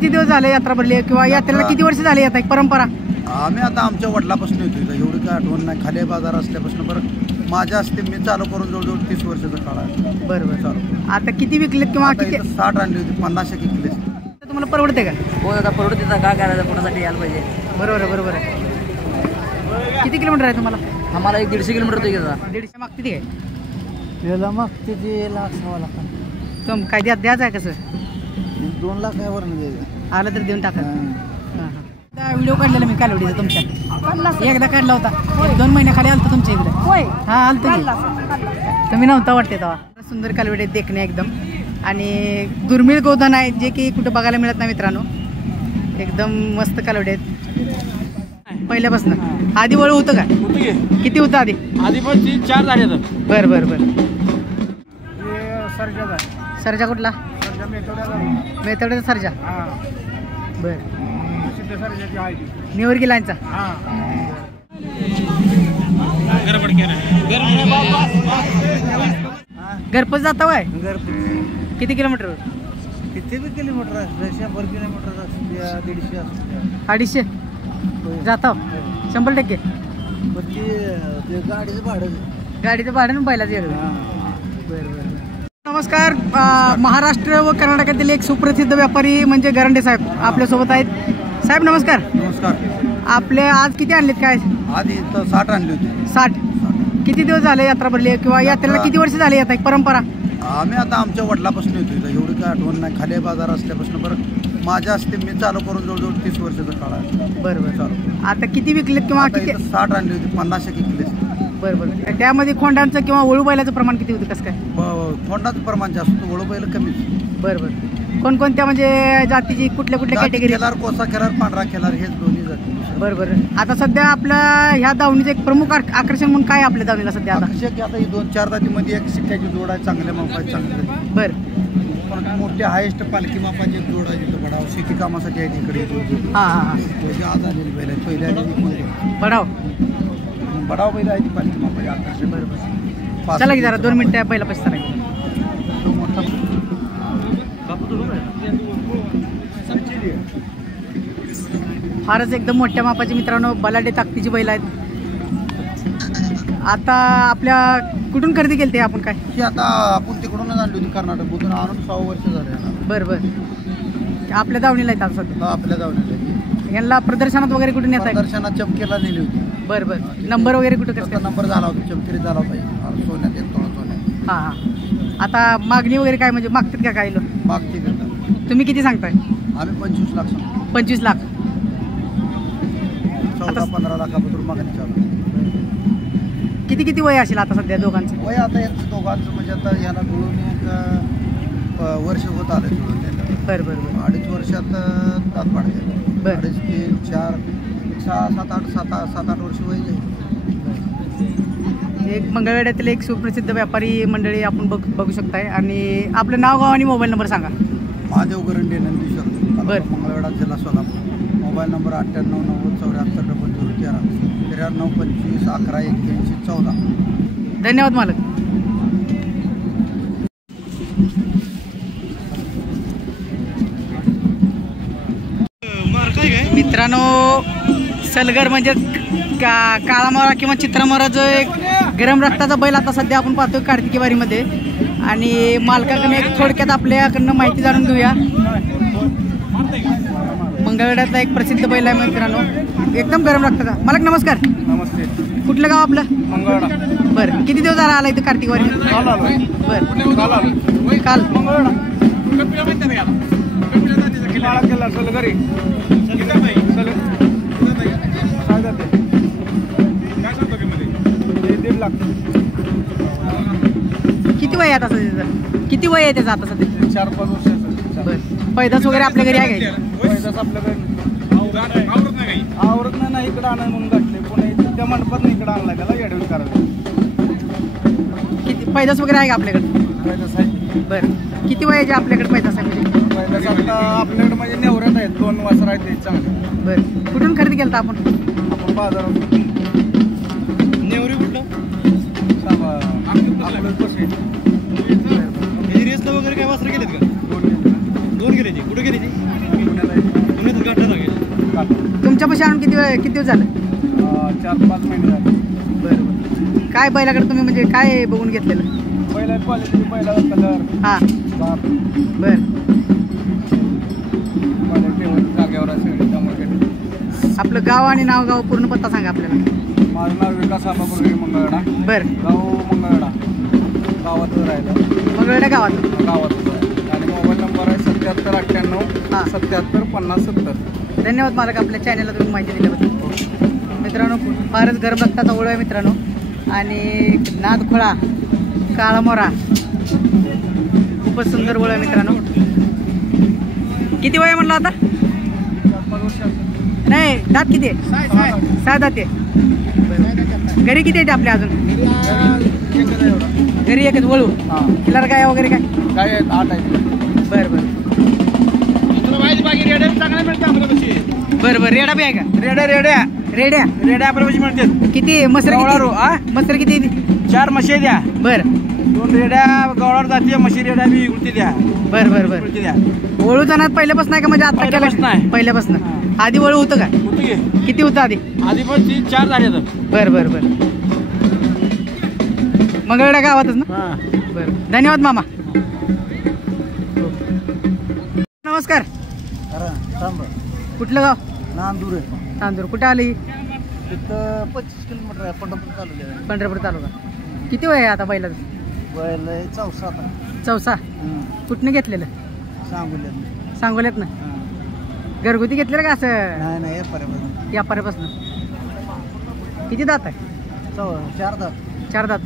किती दिवस झाले यात्रा भरली किंवा यात्रेला किती वर्ष झाले येत एक परंपरा? आम्ही आता आमच्या वडिलापासून येतो, एवढी काय आठवण नाही. खाली बाजार असल्यापासून बरं माझ्या असते मी चालू करून जवळजवळ 30 वर्षाचा काळ आहे. बरोबर. चालू आता किती विकलेत किंवा किती? 60 आणली होती, 50 विकले. तुम्हाला परवडते का? हो दादा, परवडते. काय करायचं, कोणासाठी यायला पाहिजे. बरोबर आहे, बरोबर आहे. किती किलोमीटर आहे तुम्हाला? आम्हाला 150 किलोमीटर होते दादा. 150 मागते ती काय? याला मग किती लाख सव्वा लाख तुम काय द्यायचं आहे कसं? 2 लाख आहे वरून द्यायचं. आलं तर देऊन टाका. व्हिडिओ काढलेला मी कालवडीचा तुमच्या एकदा काढला होता, 2 महिन्याखाली आलतो तुमच्या इकडे. हा आलतो तुम्ही नव्हता वाटते तेव्हा. सुंदर कालवडी देखणे एकदम आणि दुर्मिळ गोधन आहे जे की कुठं बघायला मिळत नाही मित्रांनो. एकदम मस्त कालवडी आहेत पहिल्यापासून. आधी वळ होतं का? किती होतं आधी? आधी पण 3-4 झाले. बरं बरं बरं. सरजा कुठला? मेथवड्याचा सरजा. बरं. निवर्गी लाईनचा. घरपोच जाता वय? किती किलोमीटर? किती बी किलोमीटर असलं, 100 किलोमीटर असते, 150 असते, 250 जाता 100%. ते गाडीचं भाडं. गाडीचं भाडं बैलाचं येतं. बरं बरं. नमस्कार. महाराष्ट्र व कर्नाटकातील एक सुप्रसिद्ध व्यापारी म्हणजे गरंडे साहेब आपल्यासोबत आहेत. साहेब नमस्कार. नमस्कार. आपले आज किती आणलेत काय? आधी तर 60 आणली होती. 60. किती दिवस झाले यात्रा भरली किंवा यात्रेला किती वर्ष झाले येत एक परंपरा? आम्ही आता आमच्या वडिलापासून येतो, एवढी काय आठवण नाही. खाली बाजार असल्यापासून बरं माझ्या असते मी चालू करून जवळजवळ 30 वर्षाचा काळ आहे. बरोबर. चालू आता किती विकलेत किंवा किती? 60 आणली होती, 50 विकले. बरोबर. त्यामध्ये खोंडांचं किंवा वळू बैलाचं प्रमाण किती होतं कसं काय? खोंडाचं प्रमाण जास्त होतं, वळू बैल कमीच. बरोबर. कोणकोणत्या म्हणजे जातीची कुठल्या कुठल्या कॅटेगरी? केलार, कोसा केलार, पांढरा केलार हेच दोन्ही जाती. बरोबर. आता सध्या आपल्या ह्या दावणीचं एक प्रमुख आकर्षण म्हणून काय आपल्या दावणीला सध्या? आता आता ही 2-4 जातीमध्ये एक शिक्क्याची जोड आहे, चांगल्या मापाची चांगली. बरं. पण मोठ्या हायेस्ट पालखी मापाची एक जोड आहे तिथं बडाव, शेती कामासाठी आहे तिकडे. हां हां हां. आज आलेली बैल आहे, पहिल्या बडाव बडाव बैल आहे ती पालखी मापाची आकर्षण. बरोबर. चला की जरा 2 मिनिटं पहिला पैसा नाही. फारच एकदम मोठ्या मापाची मित्रांनो बलाढ्य ताकदीची बैल आहेत. आता आपल्या कुठून खरेदी केली ते आपण काय? ही आता आपण तिकडूनच आणली होती, कर्नाटकमधून आणून 6 वर्ष झाले. बरं बरं. आपल्या दावणीला आहेत आता सध्या? आपल्या जाऊन यांना प्रदर्शनात वगैरे कुठून येत आहे? प्रदर्शनात चमकेला नेली होती. बरं बरं. नंबर वगैरे कुठं कसं? नंबर झाला होता, चमकेरी झाला होता, सोन्यात येतो सोन्यात. हां हां. आता मागणी वगैरे काय म्हणजे मागतात का काही लोक? मागती करतात. तुम्ही किती सांगताय? आम्ही 25 लाख सांगतो. 25 लाख. 14-15 लाखापासून मागणी चालू. किती किती वय असेल आता सध्या दोघांचं? वय आता यांचं दोघांचं म्हणजे आता याला जुळून एक वर्ष होत आलं जुळून त्याला. बरं बरं बरं. 2.5 वर्षात तात पाडते. बरं. 2.5, 3, 4, 6, 7-8 वर्ष वय जाईल. एक मंगळवेढ्यातील एक सुप्रसिद्ध व्यापारी मंडळी आपण बघू शकताय. आणि आपलं नाव गाव आणि मोबाईल नंबर सांगा. महादेव गरंडे, नंदीश्वर, बरं. मंगळवेढा, जिल्हा सोलापूर. Mobile number 9890740013, 9325118114. धन्यवाद मालक. मित्रांनो सलगर म्हणजे काळा मोरा किंवा चित्रा मोरा जो एक गरम रक्ताचा बैल आता सध्या आपण पाहतोय कार्तिकी वारीमध्ये. आणि मालकाकडे एक थोडक्यात आपल्याकडनं माहिती जाणून घेऊया. मंगळवेढ्यातला एक प्रसिद्ध बैल आहे मित्रांनो, एकदम गरम रक्ताचा. मालक नमस्कार. नमस्ते. कुठलं गाव आपलं? मंगळवेढा. बरं. किती दिवस झाला आला इथं कार्तिक वारी? बरं. काल किती वय आहे आता सध्या? किती वय आहे त्याचं आता सध्या? 4-5 वर्षाचं. बरं. पैदास वगैरे आपल्या घरी आहे का? पैदास आपल्याकडे आवरत नाही. इकडं आणाय म्हणून गाठले, पुणे त्या मंडपात इकडं आणला त्याला ॲडमिट करायला. किती पैदास वगैरे आहे का आपल्याकडे? पैदास आहे. बरं. किती वयाचे आपल्याकडे पैदास आहे? पैदास आता आपल्याकडे म्हणजे नेवऱ्यात आहेत, 2 वासर आहेत ते चांगले. बरं. कुठून खरेदी केलं आपण? आपण बाजारात. नेवरी कुठलं? आपलं कसं रेसला वगैरे काय वासरं गेलेत का? 2 गेले. कुठे गेले? तुमच्यापाशी आणून किती दिवस झालं? 4-5 महिने झाले. बरं. काय बैलाकडे तुम्ही म्हणजे काय बघून घेतलेलं? पहिला क्वालिटी, पहिला कलर, हां बाप, बरं. जागेवर असेल त्यामुळे. आपलं गाव आणि नाव पूर्ण पत्ता सांगा आपल्याला. माझं नाव विकास आंबापूर्वी मंगळवेढा, बरं. गाव मंगळवेढा, गावातच राहिलं, मंगळवेढा गावात. गावातच आहे. आणि मोबाईल नंबर आहे 7798 हां. 77 50 70. धन्यवाद मालक आपल्या चॅनलला तुम्ही माहिती दिल्याबद्दल. मित्रांनो फारच गरम रक्ताचा ओळ आहे मित्रांनो. आणि नादखोळा काळा मोरा खूपच सुंदर ओळ आहे मित्रांनो. किती वय म्हणलं आता? नाही दात किती आहे? 6 दात आहे. घरी किती येते आपल्या अजून? घरी एकच वळू. किल्लार गाय वगैरे काय? काय 8 आहे. बरं बरं बरं बरं. रेडा बी आहे का? रेड्या आपल्या मिळते. किती मसर मसर किती? 4 म्हशी द्या. बरं 2 रेड्या गवळावर जाते, म्हशी रेड्या बी उलटी द्या. बरं बरं बरं. द्या. वळू जाणार पहिल्यापासून आहे का म्हणजे आता पहिल्यापासून केलं? आहे. पहिल्यापासून. आधी वळू होतं का? होती की? किती होतं आधी? आधी पण 3-4 झाले तर. बरं बरं बरं. मंगळवेढा गावातच ना? बरं. धन्यवाद मामा. नमस्कार. कुठलं गाव? नांदूर आहे. तांदूर. कुठं आली? तिथं 25 किलोमीटर आहे. पंढरपूर चालू आहे. पंढरपूर तालुका. किती वय आहे आता बैलाचं? बैल 64. चौसा. कुठनं घेतलेलं? सांगोल्यात ना? घरगुती घेतलेलं का असं? नाही पर्यंत व्यापाऱ्यापासून. किती दात आहे? 4 दात. 4 दात.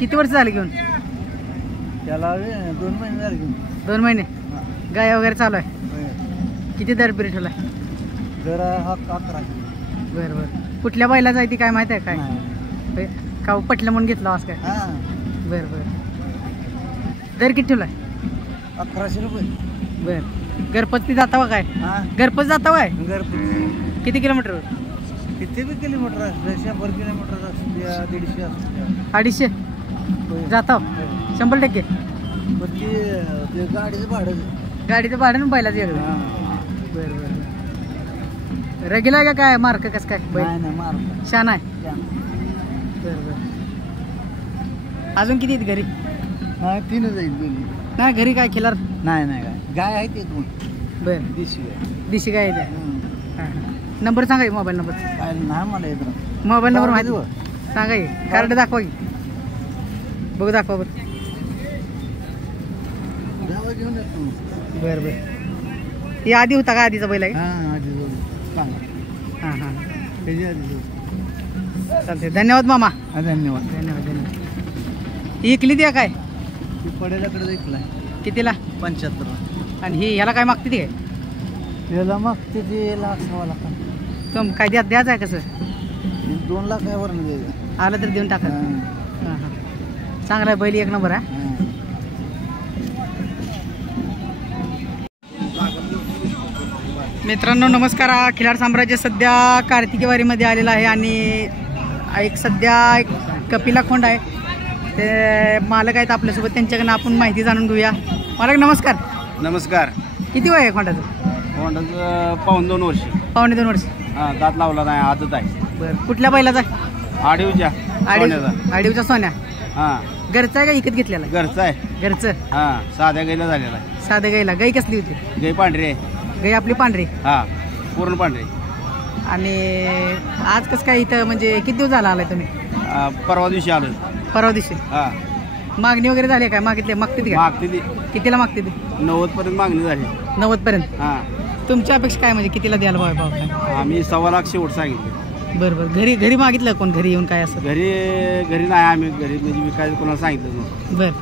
किती वर्ष झाले घेऊन? त्याला 2 महिने झाले घेऊन. 2 महिने. गाय वगैरे चालू आहे? किती दर बिरी ठेवला? दर 11. बरं बरं. कुठल्या बैलाचं आहे ती काय माहिती आहे काय? होय. का पटलं म्हणून घेतलं असं काय? बरं बरं. दर किती ठेवलाय? 1100 रुपये. बरं. घरपोच ती जाता वा काय? घरपोच जाता वाय? किती किलोमीटर? किती बी किलोमीटर असते, 100 किलोमीटर असते, 150 असते. 250 जाता? 100%. पण ते गाडीचं भाडं. गाडीचं भाडं ना बैलाचं वेगळं. बरं बरं. रेग्युलर का काय मार्क कसं काय? नाही मार्क छान आहे. बरं बरं. अजून किती आहेत घरी? नाही 3 जाईल. नाही घरी काय खिलार? नाही गाय आहे ते 2. बरं. दिशी गाय आहे. हां हां. नंबर सांगा की, मोबाईल नंबर. नाही मला येत. मोबाईल नंबर माहिती सांगा की. कार्ड दाखवा की. बघू दाखवा बरं. घेऊन येतो. बरं बरं. हे आधी होता का? आधीचा बैल आहे? हां हां. चालते. धन्यवाद मामा. धन्यवाद. इकली द्या काय? पडेलाकडे ऐकलाय. कितीला? 75. आणि ही ह्याला काय मागते ती काय? त्याला मागते ते 1 लाख 6 लाख. तुम काय द्यायचं आहे कसं? 2 लाख आहे वरून द्यायचं. आलं तर देऊन टाका. हां हां. चांगला आहे बैल, 1 नंबर आहे. मित्रांनो नमस्कार. खिलार साम्राज्य सध्या कार्तिकीवारीमध्ये आलेला आहे आणि सध्या एक कपिला खोंड आहे, ते मालक आहेत आपल्यासोबत. त्यांच्याकडनं आपण माहिती जाणून घेऊया. मालक नमस्कार. नमस्कार. किती वय आहे खोंडाचं? खोंडाचं 2.5 वर्ष. 2.5 वर्ष. दात लावला नाही, आजच आहे. बरं. कुठल्या बैलाचा? आडीवचा सोन्या. हां. घरचा आहे का इकत घेतलेला? घरचं आहे. घरचं. हां. साध्या गाईला झालेला आहे. साध्या गाईला. गाई कसली होती? गाई पांढरी आहे. गाई आपली पांढरी. हां पूर्ण पांढरी. आणि आज कसं काय इथं म्हणजे किती दिवस झाला आलाय तुम्ही? परवा दिवशी आलो. परवा दिवशी. हां. मागणी वगैरे झाली काय? मागते ती काय? मागते ती. कितीला मागते ती? 90 पर्यंत मागणी झाली. 90 पर्यंत. हां. तुमच्या अपेक्षा काय म्हणजे कितीला द्यायला भाव काय? आम्ही 1.25 लाख शेवट सांगितले. बरं बरं. घरी मागितलं कोण? घरी येऊन काय असं? घरी नाही, आम्ही घरी म्हणजे मी काय कोणाला सांगितलं नव्हतं. बरं.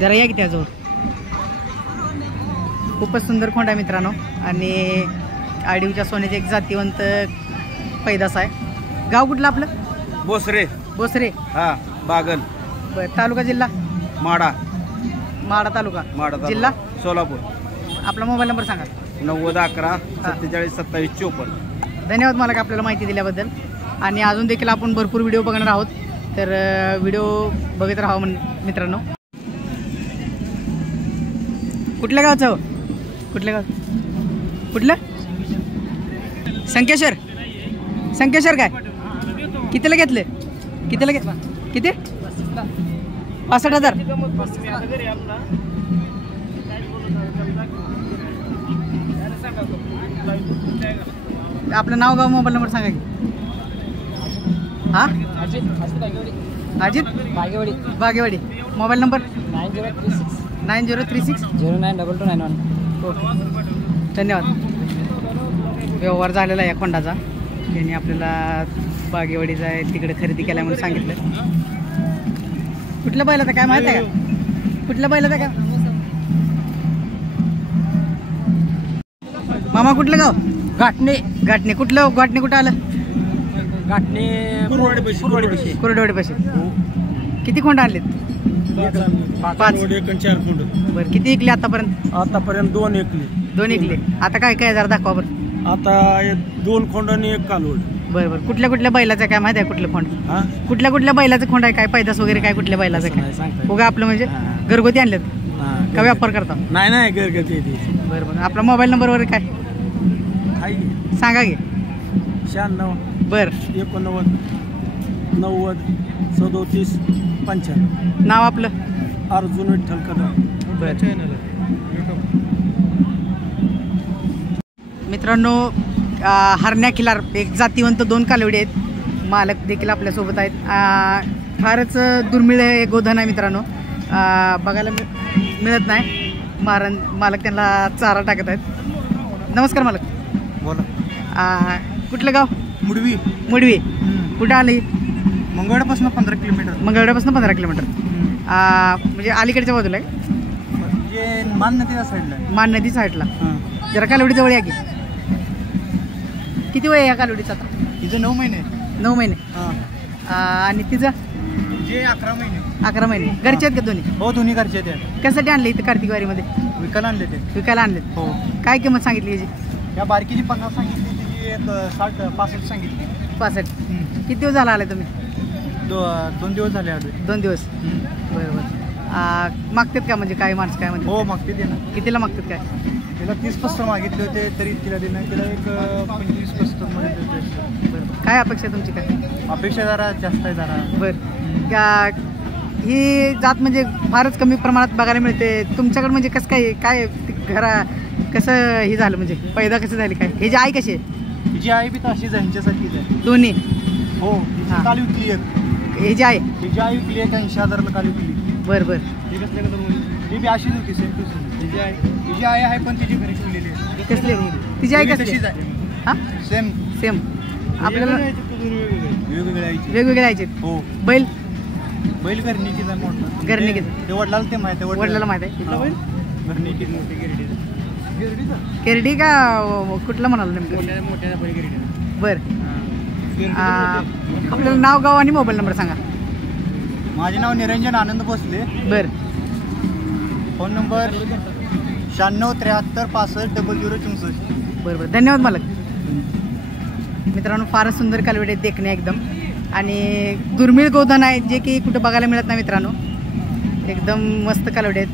जरा या की त्याजवळ. खूपच सुंदर खोंड आहे मित्रांनो आणि आडीवच्या सोन्याचे एक जातीवंत पैदास आहे. गाव कुठलं आपलं? बोसरे. हां. बागल. बरं. तालुका जिल्हा? माडा तालुका. तालुका. जिल्हा? सोलापूर. आपला मोबाईल नंबर सांगा. 90 11 47 27 54. धन्यवाद मला आपल्याला माहिती दिल्याबद्दल. आणि अजून देखील आपण भरपूर व्हिडिओ बघणार आहोत, तर व्हिडिओ बघत राहा मित्रांनो. कुठल्या गावचं? कुठलं? संकेश्वर काय कितीला घेतले कितीला घेतला किती 65,000. आपलं नाव गाव मोबाईल नंबर सांगा की. हां अजित बागेवाडी मोबाईल नंबर 9036 092291. धन्यवाद. व्यवहार झालेला आहे या खोंडाचा. त्यांनी आपल्याला बागेवाडीचा आहे तिकडे खरेदी केला म्हणून सांगितलं. कुठल्या बैलाचा काय माहिती आहे का कुठल्या बैलाचा का मामा कुठलं गाव घाटणे कुठलं घाटणे कुठं आलं कुरडवाडीपाशी किती खोंड आणलेत 5 बरं किती इकले आतापर्यंत 2 इकले आता काय जरा दाखवा बरं आता 2 खोंड आणि 1 कालवड बरं कुठल्या बैलाचं काय माहिती आहे कुठलं खोंड कुठल्या बैलाचं खोंड आहे काय पैदास वगैरे काय कुठल्या बैलाचं काय उगा आपलं म्हणजे घरगुती आणलेत का व्यापार करता नाही घरगुती बरं आपला मोबाईल नंबर वगैरे काय सांगा की 96 बरं 89 90 37 95 नाव आपलं अर्जुन विठ्ठल कदम. मित्रांनो हरण्या खिलार एक जातीवंत 2 कालवडी आहेत. मालक देखील आपल्यासोबत आहेत. फारच दुर्मिळ हे गोधन आहे मित्रांनो. बघायला मिळत नाही. मालक त्यांना चारा टाकत आहेत. नमस्कार मालक. बोला. कुठलं गाव मुडवी कुठं आली मंगळवारपासून 15 किलोमीटर म्हणजे अलीकडच्या बाजूला आहे मान नदी साईडला जरा कालवडी जवळ या की. किती वय आहे या कालवडीचं आता तिचं 9 महिने आणि तिचं जे 11 महिने घरचे आहेत का दोन्ही हो दोन्ही घरचे आहेत. कशासाठी आणले इथं कार्तिक वारीमध्ये विकायला आणले हो काय किंमत सांगितली याची या बारकीची 50 सांगितली तिची 65 सांगितली 65 किती दिवस झाला आले तुम्ही 2 दिवस झाले 2 दिवस बरोबर मागतात का म्हणजे काय माणसं काय म्हणजे हो मागते ते ना कितीला मागतात काय तिला 30% मागितले होते तरी तिला दिलं नाही. तिला एक 25% मागितले होते. बरं काय अपेक्षा तुमची काय अपेक्षा जरा जास्त आहे जरा. बरं ही जात म्हणजे फारच कमी प्रमाणात बघायला मिळते तुमच्याकडे म्हणजे कसं काय कसं हे झालं म्हणजे पैदा कसं झाली काय ह्याची आई कशी आहे तिची आई बी तशीच आहे ह्यांच्यासारखीच आहे दोन्ही हो. काल विकली आहे ह्याची आई तिची आई विकली आहे 80,000ला काल विकली. बरं ती बी अशीच होती सेम टू सेम. तिची आई आहे पण तिची घरी ठेवलेली आहे. कसली तिची आई कसली तशीच आहे हां सेम आपल्याला वेगवेगळे यायचे हो. बैल घरनिकीचा मोठा घरनिकीचा ते वडिलाला ते माहिती आहे वडिलाला माहिती आहे घरनिकी मोठी केरडी का कुठलं म्हणाल नेमकं बरं आपल्याला नाव गाव आणि मोबाईल नंबर सांगा. माझे नाव निरंजन आनंद भोसले. बरं फोन नंबर 9673650064. बरं धन्यवाद मालक. मित्रांनो फारच सुंदर कालवडी आहेत देखणे एकदम आणि दुर्मिळ गोधन आहेत जे की कुठं बघायला मिळत नाही मित्रांनो. एकदम मस्त कालवडी आहेत.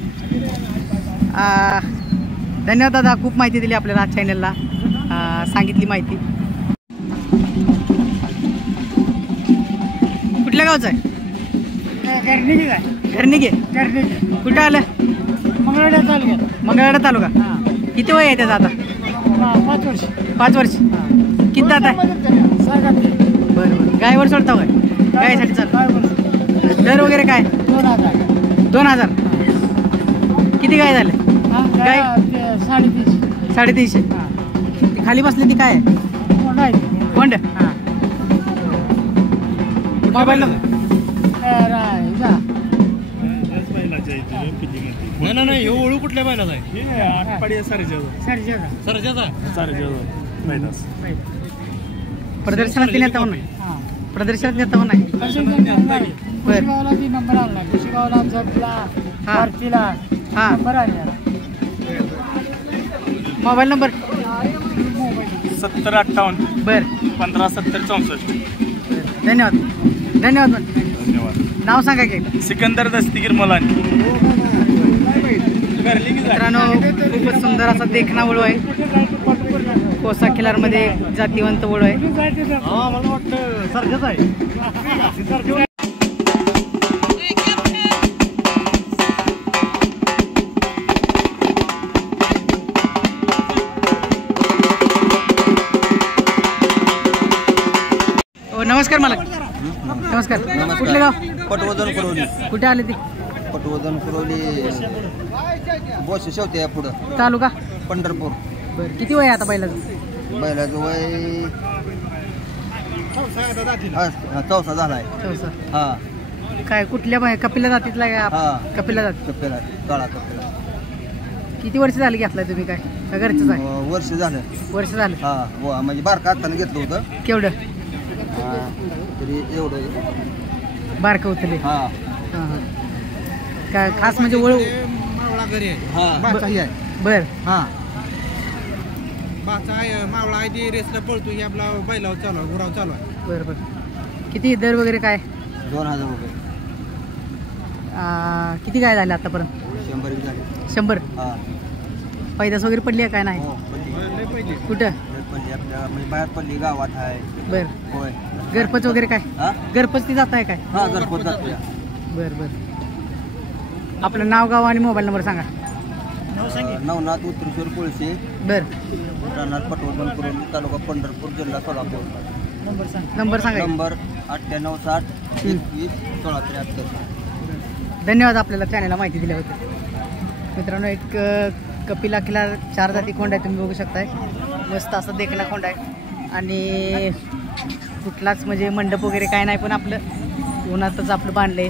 धन्यवाद दादा खूप माहिती दिली आपल्याला चॅनलला सांगितली माहिती. कुठल्या गावचं आहे घरनिके कुठं आलं मंगळवेढा तालुका किती वय आहे त्याचं आता 5 वर्ष किती दात आहे बरं गायवर सोडता काय गायसाठी चालू दर वगैरे काय 2,000 किती गाय झाले गाय 350 खाली बसली ती काय कोंड मोबाईल नाही ओळू कुठल्या बैलाचा आहे प्रदर्शनात नेता म्हणून प्रदर्शनात नेता म्हणून मोबाईल नंबर 7058 बर 157064. धन्यवाद नाव सांगा की सिकंदर दस्तीगीर मलानी. मित्रांनो खूपच सुंदर असा देखणा वळू आहे. कोसा खिलारमध्ये जातीवंत वळू आहे. मला वाटतं सारखंच आहे. नमस्कार मालक. नमस्कार. कुठले गाव? पटवजन कुरवली. कुठे आले ते? पटवजन कुरवली बोस शेवते पुढं. तालुका पंढरपूर. बरं किती वय आहे आता बैलाचं? बैलाचं वय 4 झालाय. चौसा. हा काय कुठल्या कपिला जातीतला हा. कपिला जाती? कपेला काळा कपेला. किती वर्ष झाली घेतलाय तुम्ही? काय का घरचंच आहे? वर्ष झालं. वर्ष झालं. हा म्हणजे बारका हाताने घेतलं होतं. केवढं? तरी एवढं बारकं उतरले. हा काय खास म्हणजे वळू? मावळा घरी बर. हा बाचा आहे. मावळा आहे ती रेसला पळतो. ही आपला बैलावर चालू आहे. घोडावर चालू आहे. बरं बरं. किती दर वगैरे काय? 2000 रुपये. किती काय झाले आतापर्यंत? 100 झाले. 100. हा पैदास वगैरे पडली आहे काय? नाही. हो पल्ली. कुठं? पल्ली आपल्या म्हणजे बाहेर पल्ली गावात आहे. बर. होय. घरपच वगैरे काय? हा घरपच ती जात आहे काय? हा घरपोच जातो. बर बर. आपलं नाव गाव आणि मोबाईल नंबर सांगा. नवनाथ उत्तरेश्वर कोळसे, बर. राहणार पटवजन कुरवली, तालुका पंढरपूर, जिल्हा सोलापूर. नंबर सांगा. नंबर 9860 21 1673. धन्यवाद आपल्याला चॅनलला माहिती दिल्याबद्दल. मित्रांनो एक कपिला खिलार 4 जाती खोंड आहे. तुम्ही बघू शकताय. मस्त असं देखणा खोंड आहे आणि कुठलाच म्हणजे मंडप वगैरे काय नाही. पण आपलं उन्हातच आपलं बांधलंय.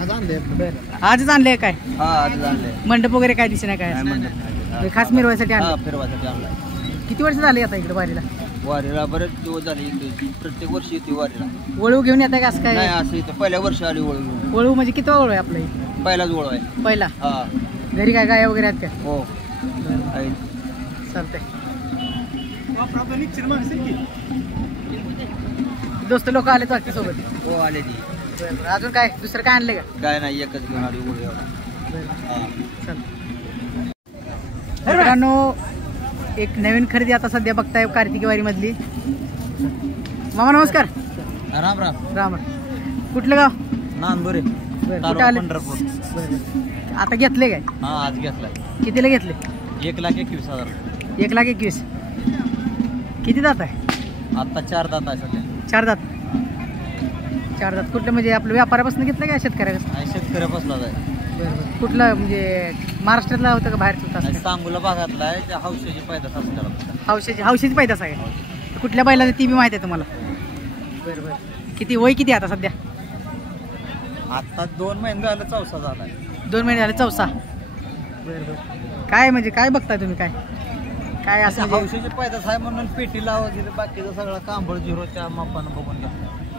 आज आणले. बरं आजच आणलंय काय? हा आज आणले. मंडप वगैरे काय दिसे नाही काय? खास मिरवायसाठी आणलं. फिरवासाठी आणलाय. किती वर्ष झाले आता इकडे वारीला? वारीला बरेच दिवस झाले. इकडे प्रत्येक वर्षी येते वारीला. वळू घेऊन येत का? असं नाही काय असं इथं पहिल्या वर्षी आली वळू. वळू म्हणजे किती वळू आहे आपलं इथे? पहिलाच वळू आहे. पहिला. हा घरी काय गाय वगैरे आहेत का? हो आहे. चालतंय. दोस्त लोक आले वाटते सोबत? हो आले ती. बरं. अजून काय दुसरं काय आणलं का? काय नाही एकच घेऊन आली वळू. मित्रांनो एक नवीन खरेदी आता सध्या बघताय कार्तिकी वारी मधली. मामा नमस्कार. राम राम. राम. कुठलं गाव? नांदुरे, कुठे आले? पंढरपूर. बरं. आता घेतले काय? हा आज घेतलाय. कितीला घेतले? 1,21,000. 1,21,000. किती दात आहे? आता 4 दात आहे सध्या. 4 दात. 4 दात. कुठलं म्हणजे आपलं व्यापारापासून घेतलं का शेतकऱ्यापासून? आणि शेतकऱ्यापासलाच आहे. बरं. कुठलं म्हणजे महाराष्ट्रातला होतं का बाहेरचं होतं? आणि सांगोला भागातला आहे. त्या हौशाची पैदास असल्याला. हौशीची पैदास आहे. कुठल्या बैलाचं ती बी माहिती आहे तुम्हाला? बरं बरं. किती वय किती आता सध्या? आता 2 महिने झालं चौसा झालाय. 2 महिने झाले चौसा. बरं बरं. काय म्हणजे काय बघताय तुम्ही? काय असं म्हणजे? हौशाची पैदास आहे म्हणून पेटी लावा दिली. बाकीचं सगळं कांबळ झिरो त्या मापानं बघून घ्या.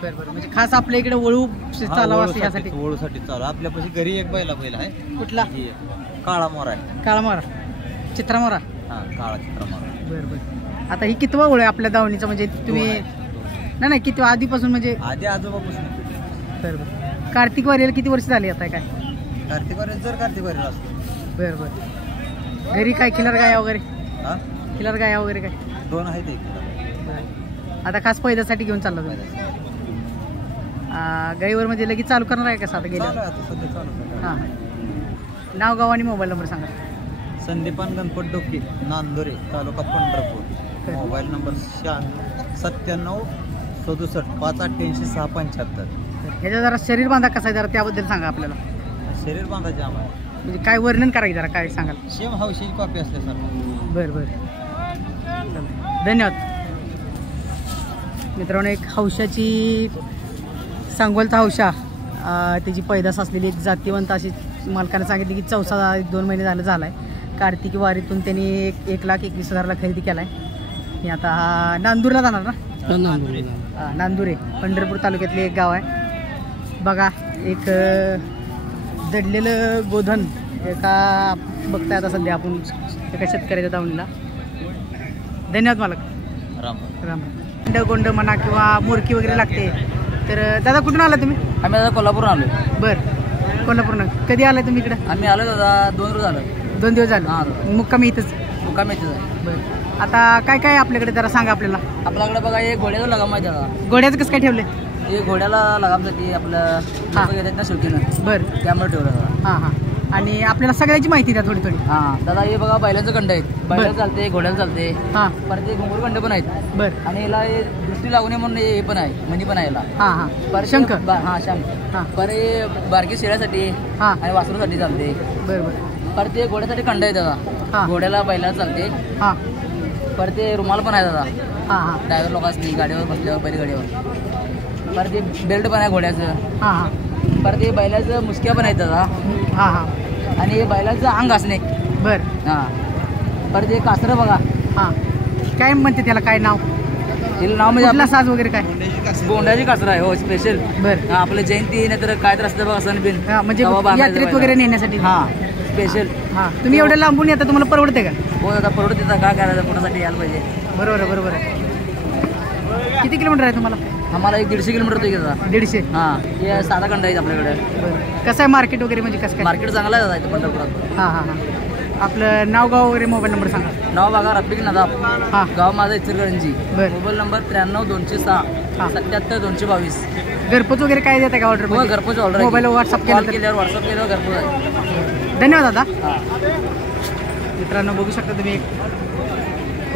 बरं बरं. म्हणजे खास आपल्या इकडे वळू चालावं असं यासाठी? वळूसाठी चालू. आपल्यापाशी घरी एक बैल आहे. कुठला? काळा मोरा आहे. काळा मोरा, चित्रा मोरा. हा काळा चित्रा मोरा. बरं बरं. आता ही कितवा ओळ आहे आपल्या दावणीचं? म्हणजे तुम्ही नाही किती आधीपासून म्हणजे? आधी आजोबापासून. बरं बरं. कार्तिक वारीला किती वर्ष झाली आता? काय कार्तिक वारी जर कार्तिक वारीला असतो. बरं बरं. घरी काय खिलार गाया वगैरे? हा खिलार गाया वगैरे काय? 2 आहेत. आता खास पैदासाठी घेऊन चालला तुम्ही? गाईवर म्हणजे लगेच चालू करणार आहे का? साधं गेलं? हां. नाव गाव आणि मोबाईल नंबर सांगा. संदीपान गणपत डोके, नांदुरे, तालुका पंढरपूर. Mobile number 97 67 588 675. ह्याचा जरा शरीर बांधा कसा आहे जरा त्याबद्दल सांगा आपल्याला. शरीर बांधायचे आम्हाला म्हणजे काय वर्णन करायचं जरा काय सांगाल? सेम हौशीची कॉपी असल्यासारखं. बरं बरं. धन्यवाद. मित्रांनो एक हौशाची सांगोलचा हौशा त्याची पैदास असलेली एक जातीवंत अशी मालकाने सांगितली की चौसा 2 महिने झाला आहे. कार्तिकी वारीतून त्यांनी 1,21,000ला खरेदी केला आहे. मी आता नांदूरला जाणार ना? नांदुरे. नांदुरे पंढरपूर तालुक्यातले एक गाव आहे. बघा एक जडलेलं गोधन एका बघताय आता सध्या आपण एका शेतकऱ्याच्या दावणीला. धन्यवाद मालक. राम राम. गोंड म्हणा किंवा मोरकी वगैरे लागते तर दादा कुठून आला तुम्ही? आम्ही दादा कोल्हापूर आलो. बरं कोल्हापूरनं. कधी आलाय तुम्ही इकडे? आम्ही आलो दादा 2 रोज आलो. 2 दिवस हा. झाले मुक्कामी इथंच. मुक्काम येते दादा. बरं आता काय काय आपल्याकडे जरा सांगा आपल्याला. आपल्याकडे बघा हे घोड्याचं लगाम आहे दादा. घोड्याचं कसं काय ठेवले. हे घोड्याला लगामसाठी आपलं लोकं घेतात ना शेवटीनं, बरं त्यामुळे ठेवलं दादा. हां हां आणि आपल्याला सगळ्याची माहिती द्या थोडी थोडी. हां दादा हे बघा बैलाचं कंड आहेत. बैलाला चालते, घोड्याला चालते, हां परत ते घुंगरू कंड पण आहेत. बरं आणि याला हे दृष्टी लागू नये म्हणून हे पण आहे, मनी पण आहे याला. हां हां परत शंख. हां शंख. हां परत हे बारकी शेळ्यासाठी हां आणि वासरूसाठी चालते. बरं बरं परत ते घोड्यासाठी कंड आहे दादा. हां घोड्याला बैलाला चालते. हां परत ते रुमाल पण आहे दादा हां हां ड्रायव्हर लोकांनी गाडीवर बसल्यावर बैलगाडीवर. परत ते बेल्ट पण आहे घोड्याचं. हां हां परत ते बैलाचं मुसक्या पण आहेत दादा. हां हां आणि बैलाचं अंग असणे. बरं हां परत ते कासरं बघा. हां काय म्हणते त्याला काय नाव. तिला नाव म्हणजे कुठला साज वगैरे काय. गोंड्याची कासरं आहे हो स्पेशल. बरं आपलं जयंती नाहीतर काय तर असतं बघा सण बिन. हां म्हणजे तवा बांधायचं यात्रेत बैलाला. वगैरे नेण्यासाठी. हां स्पेशल. हां तुम्ही एवढं लांबून येता तुम्हाला परवडते का. हो दादा परवडत येतं काय करायचं कोणासाठी यायला पाहिजे. बरोबर आहे बरोबर आहे. किती किलोमीटर आहे तुम्हाला. आम्हाला एक 150 किलोमीटर होतं की दादा. 150. हां हे साधा कंड आहेत आपल्याकडे. बरं कसं आहे मार्केट वगैरे म्हणजे कसं काय. मार्केट चांगला आहे दादा इथं पंढरपुरात. हां हां हां आपलं नाव गाव वगैरे मोबाईल नंबर सांगा. नाव बघा रफिक नदाब. हां गाव माझं इचलकरंजी. बरं मोबाईल नंबर 93-206 हां 77-222. घरपोच वगैरे काय देता का ऑर्डर. हो घरपोच ऑर्डर आहे. मोबाईलवर WhatsApp कॉल केलं तर. केल्यावर व्हॉट्सअप केल्यावर घरपोच आहे. धन्यवाद दादा. हां मित्रांनो बघू शकता तुम्ही.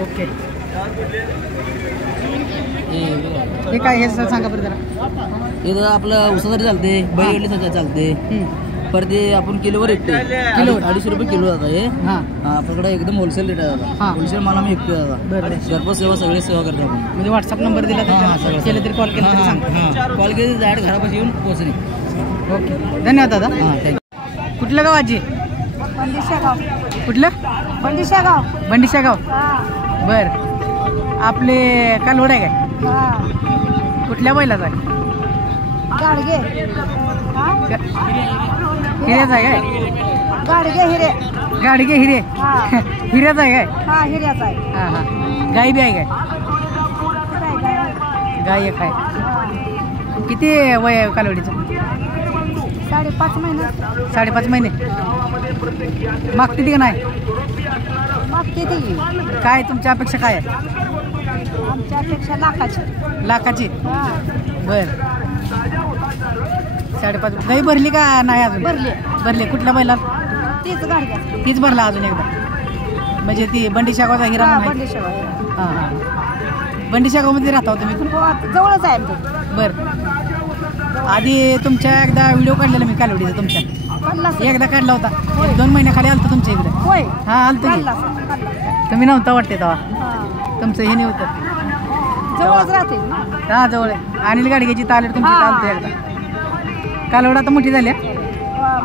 ओके हे काय हे सांगा बरं जरा. हे दादा आपलं उसासाठी चालते, बैलगाडीसाठी चालते. परत ते आपण किलोवर विकते. किलोवर? 250 रुपये किलो दादा हे. हां आपल्याकडे एकदम होलसेल रेट आहे दादा. हां. होलसेल माल आम्ही विकतो दादा. बरं घरपोच सेवा सगळी सेवा करतो आपण. म्हणजे व्हॉट्सअप नंबर दिला हां, हां, तर सगळं. केलं तरी कॉल केला तरी सांगा. कॉल केली डायरेक्ट घरापाशी येऊन पोहोचणे. ओके धन्यवाद दादा. हां थँक्यू. कुठलं गाव आजी. बंदिशागाव. कुठलं. बंदिशागाव. बंडिशागाव. हा बर आपले कालवड आहे काय. हा कुठल्या बैलाचा आहे. गाडगे. हा हिऱ्याचा आहे काय. गाडगे हिरे. गाडगे हिरे. हा हिऱ्याचा आहे काय. हा हिऱ्याचा आहे. हां हां गाई बी आहे काय. काय गाय. गाय एक आहे. किती वय आहे कालवडीचं. 5.5 महिने. 5.5 महिने. मागते ती का नाही. मागते ती. काय तुमच्या अपेक्षा काय आहे. आमच्यापेक्षा लाखाची. लाखाची. हा बर 5.5 गाई भरली का नाही अजून. भरली कुठल्या बैला. तीच गाडगे. तीच भरला अजून एकदा. म्हणजे ती बंडीशागावचा हिरा हा म्हणून आहे. बंदिशागाव. हां हां बंडीशागावमध्ये राहता हो तुम्ही. जवळच आहे आमचं. बरं आधी तुमच्या एकदा व्हिडिओ काढलेला मी कालवडीचा तुमच्या. पन्नास. एकदा काढला होता. 1-2 महिन्याखाली आलतो तुमच्या इकडे. होय. हां आलतो की. काढला. तुम्ही नव्हता वाटते तेव्हा. हा तुमचं हे नव्हतं. जवळच राहते. हा जवळ आहे. अनिल गाडगेची तालेट तुमची हा. चालते एकदा. कालवड आता मोठी झाली आहे.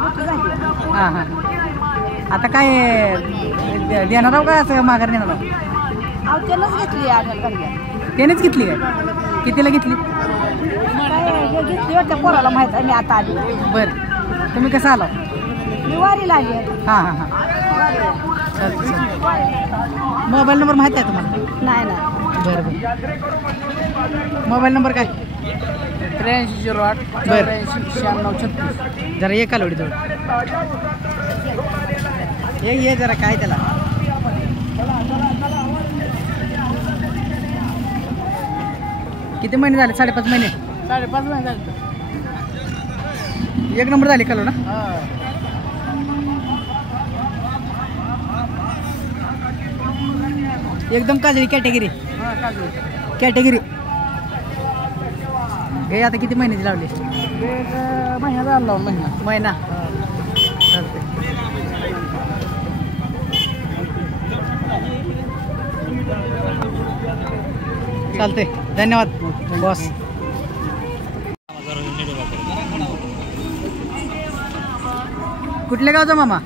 मोठी झाली. हां हां आता काय देणार आहो का असं माघार नेणार आहो. अहो त्यानंच घेतली आम्ही गाडगे. त्यानेच घेतली काय. कितीला घेतली. काय हे घेतली वाटतं पोराला माहित आहे. मी आता आली. बरं तुम्ही कसं आला. मी वारीला आली आहे. हां हां हां चालतं चालतं. मोबाईल नंबर माहीत आहे तुम्हाला. नाही नाही. बरं बरं मोबाईल नंबर काय. 8308 बरं 9636. जरा ये कालवडी जवळ ये जरा काय त्याला. किती महिने झाले. 5.5 महिने. 5.5 महिने झाले. 1 नंबर झाली कालवड. एकदम काजळी कॅटेगरी. कॅटेगरी हे आता किती महिन्याची लावली. महिना झाला महिना. चालते चालते धन्यवाद बॉस. कुठल्या गावचा मामा.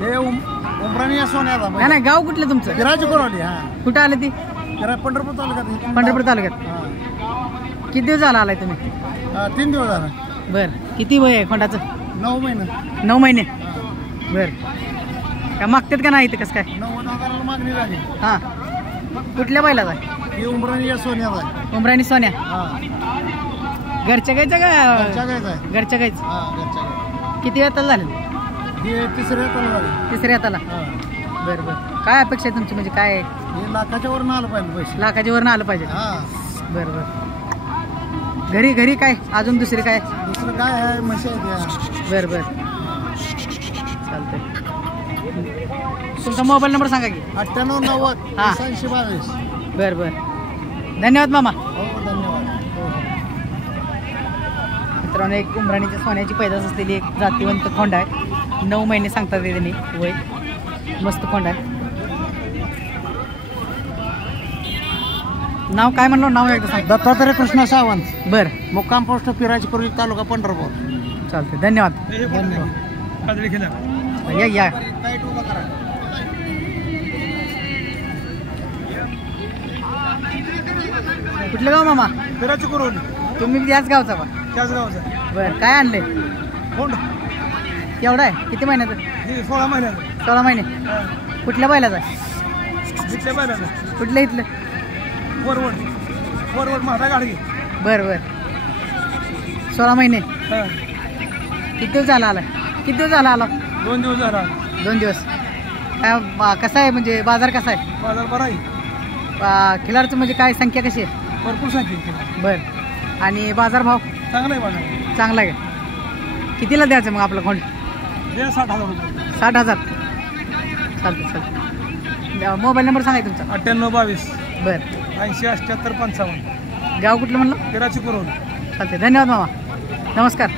हे उमराणी या सोन्याचा नाही नाही गाव कुठलं तुमचं. गिराजी कोरवली. हा कुठं आलं ती. पंढरपूर तालुक्यात. पंढरपूर तालुक्यात. किती दिवस झाला आलाय तुम्ही. 3 दिवस झाला. बरं किती वय आहे खोंडाचं. 9 महिने. 9 महिने. बरं का मागतात का नाही इथं कसं काय. 90,000 मागणी झाली. हां कुठल्या बैलाचा आहे. ही उमराणी या सोन्याचा आहे. उमराणी सोन्या. हा घरच्या गायचं का. घरच्या गायचा आहे. घरच्या गायचं. हा घरच्या गाय. किती वेळ झाले. हे तिसऱ्या तिसऱ्या हाताला बरं बरं. काय अपेक्षा आहे तुमची म्हणजे काय आहे? हे लाखाच्या वरून आलं पाहिजे पैसे. लाखाच्या वरनं आलं पाहिजे. बरं बरं. घरी काय अजून दुसरी काय? दुसरं काय आहे म्हशी आहे. बरं बरं चालतंय. तुमचा मोबाईल नंबर सांगा की. 9890 हा. 8222. बरं बरं. धन्यवाद मामा. हो धन्यवाद. मित्रांनो एक उमराणीच्या सोन्याची पैदास असलेली एक जातीवंत खोंड आहे. 9 महिने सांगतात त्यांनी वय. मस्त खोंड आहे. नाव काय म्हणलं? नाव एकदा सांग. दत्तात्रय कृष्ण सावंत, बरं मुक्काम पोस्ट पिराजीपूर्वी, तालुका पंढरपूर. चालतंय. धन्यवाद. या कुठलं गाव मामा? पिराजीपूर्वी. तुम्ही याच गावचा का? त्याच गावचा. बरं काय आणले? कोण? एवढा आहे? किती महिन्याचं? 16 महिन्याचा. 16 महिने. कुठल्या बैलाचा? जिथल्या बैलाचा. कुठल्या इथलं? वरवड माझा गाडी. बरं बरं. 16 महिने. किती दिवस झाला आला? किती दिवस झाला आला? 2 दिवस झाला. 2 दिवस. काय कसा आहे म्हणजे बाजार कसा आहे? बाजार बरा आहे. खिलारचं म्हणजे काय संख्या कशी आहे? भरपूर सांगितलं. बरं. आणि बाजारभाव? चांगला आहे बाजार. चांगला आहे का? कितीला द्यायचं मग आपलं खोंड? 60,000 रुपये. 60,000. चालतं. मोबाईल नंबर सांगाय तुमचा? 9822 बरं. 80 78 55. गाव कुठलं म्हणलं? पिराजीपूर्वी. चालते. धन्यवाद मामा. नमस्कार.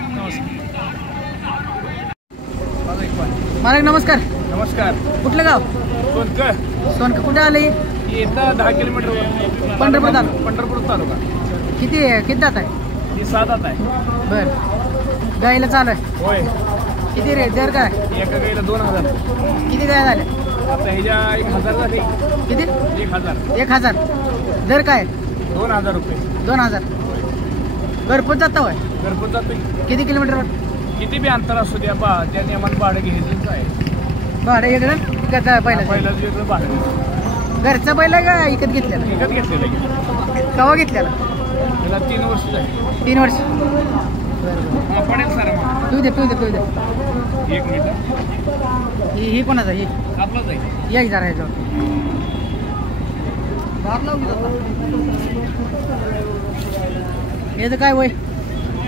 मला नमस्कार. नमस्कार. कुठलं गाव? सोनका. कुठे आलं? इथं 10 किलोमीटर. पंढरपूर तालुका. किती दात आहे? ही 7 दात आहे. बरं. गाईला चालू आहे? होय. किती रे दर काय? एका गाईला 2000. किती गाय झाल्या? आता ह्याच्या 1000 झाली. किती? 1000. 1000. दर काय? 2000 रुपये. 2000. घरपोच जाता होय? घरपोच जातो. किती किलोमीटरवर? किती बी अंतर असू द्या बा, त्या नियमानं भाडं घ्यायचं आहे. भाडं वेगळं का पहिलं? पहिलं वेगळं भाडं. घरचा बैल आहे का इकत घेतलेला? विकत घेतलेलं आहे. केव्हा घेतलेला? त्याला 3 वर्ष झाली. 3 वर्ष. पडेल सर मग. पिऊ दे. 1 मिनिट. ही कोणाचा? ही आपलाच आहे. या जरा ह्याच्यावर. याचं काय वय?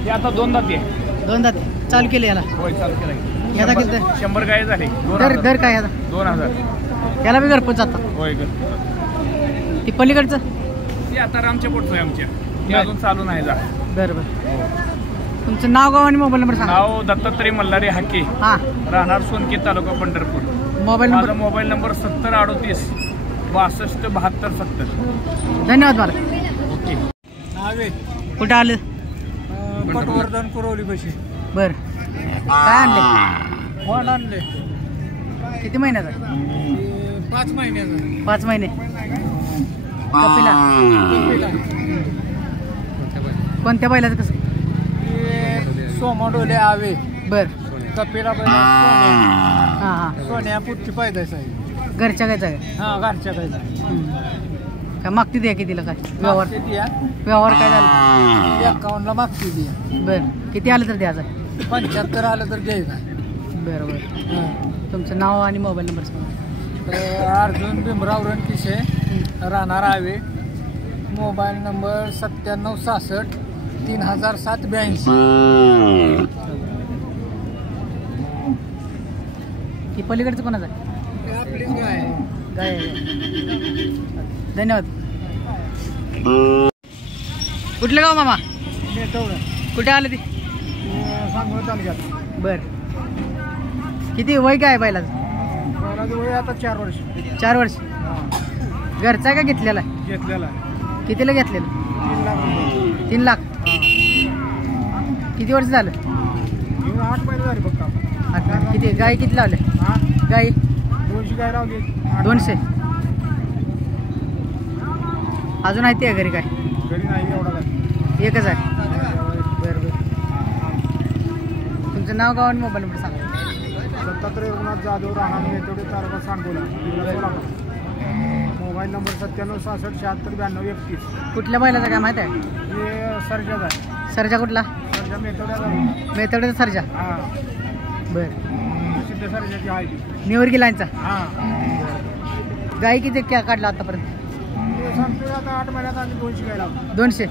हे आता 2 दात आहे. 2 दात चालू केले याला? होय चालू केलं. याचा किती? 100 गाय झाले. दर काय याचा? 2000. याला बी घरपोच जातात? होय. ती पलीकडचं? ती आता रामच्या पोटचं आहे आमच्या. ते अजून चालू नाही जा. बरं. तुमचं नाव गाव आणि मोबाईल नंबर सांगा. नाव दत्तात्रय मल्हारी हाके, हां. राहणार सोनकी, तालुका पंढरपूर. मोबाईल माझा नंबर? Mobile number 7038 62 72 70. धन्यवाद मला. ओके. नावे कुठं आलं? पटवर्धन कुरवली पैसे. बरं. काय आणले? फोन आणले. किती महिन्याचा? 5 महिन्याचा. 5 महिने. कपिला. कोणत्या बैलाचं कसं? सोमाडोले आवे. बरं. कपिला हां. सोन्या पुढची पैदास आहे. घरच्या गायचा आहे? हा घरच्या गायचा. काय मागती द्या कितीला? काय व्यवहार काय झाला? 51ला मागती द्या. बरं. किती आलं तर द्यायचं? 75 आलं तर द्यायचा. बरं. तुमचं नाव आणि मोबाईल नंबर सांगा. अर्जुन भीमराव रणकिसे, राहणार आवे. Mobile number 9766 300782. ही पलीकडचं कोणाचं आहे? आपलीच गाय. काय? धन्यवाद. कुठलं गाव मामा? कुठे आलं ती? सांगोला तालुक्यात. बरं. किती वय काय बैलाचं? वय आता 4 वर्ष. 4 वर्ष. घरचा का घेतलेला? घेतलेला. कितीला घेतलेलं? 3 लाख. 3 लाख. किती वर्ष झालं? 8 महिने झाले फक्त. किती गाय किती लावले? गाई 200 गाय लावली. 200. अजून आहे ते घरी काय? घरी नाही एवढा. एकच आहे. बरं. तुमचं नाव गाव आणि मोबाईल नंबर सांगा. दत्तात्रय रघुनाथ जाधव, राहणार मेथोडे, तालुका सांगोला, मोबाईल नंबर 9766 76 92 31. कुठल्या बैलाचा काय माहिती आहे? हे सर्जाच आहे. सरजा कुठला? सर्जा मेथोड्याचा. मेथोडीचा सरजा. हां. बरं. निवर्गी लाईनचा गाई किती काढला आतापर्यंत? 8 महिन्यात आम्ही 200 गायला 200.